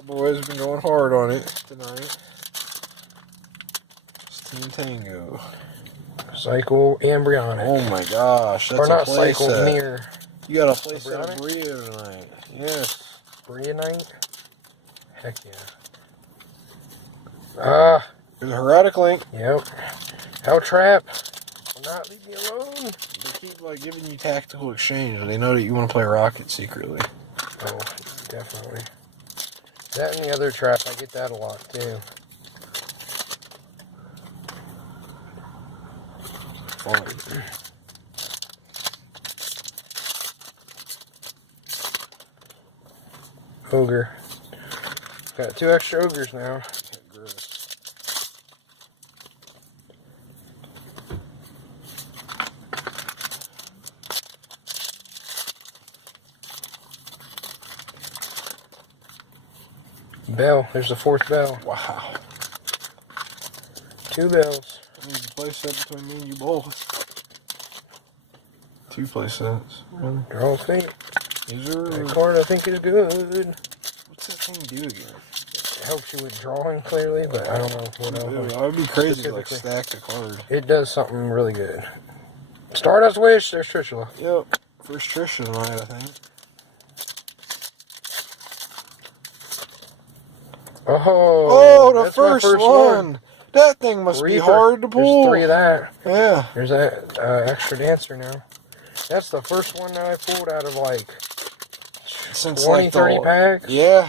Our boys have been going hard on it tonight. It's Team Tango. Cycle embryonic. Oh my gosh, that's or not a play cycle, set. mirror. You got a play set of Embryonic? Brio tonight. Yes. Bryonite? Heck yeah. Ah. There's a Heroic Link. Yep. Hell trap. Will not leave me alone. They keep like giving you tactical exchange. They know that you want to play Rocket secretly. Oh, definitely. That and the other trap, I get that a lot too. Fun. Ogre. Got 2 extra ogres now. Bell. There's the 4th bell. Wow. 2 bells. There's a play set between me and you both. 2 play sets. Really? Draw fate. These are... That card I think is good. What's that thing do again? It helps you with drawing clearly, but I don't know what else. I would be crazy to like stack the card. It does something really good. Stardust Wish, there's Trishula. Yep. First Trisha tonight, I think. Oh, the that's my first one. That thing must be hard to pull. There's 3 of that. Yeah. There's that extra dancer now. That's the first one that I pulled out of like Since 20, like 30 packs. Yeah.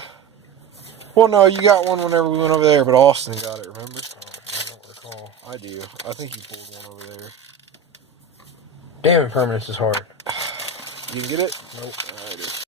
Well, no, you got one whenever we went over there, but Austin got it, remember? Oh, I don't recall. I do. I think you pulled one over there. Damn, impermanence is hard. You can get it? Nope. Alright.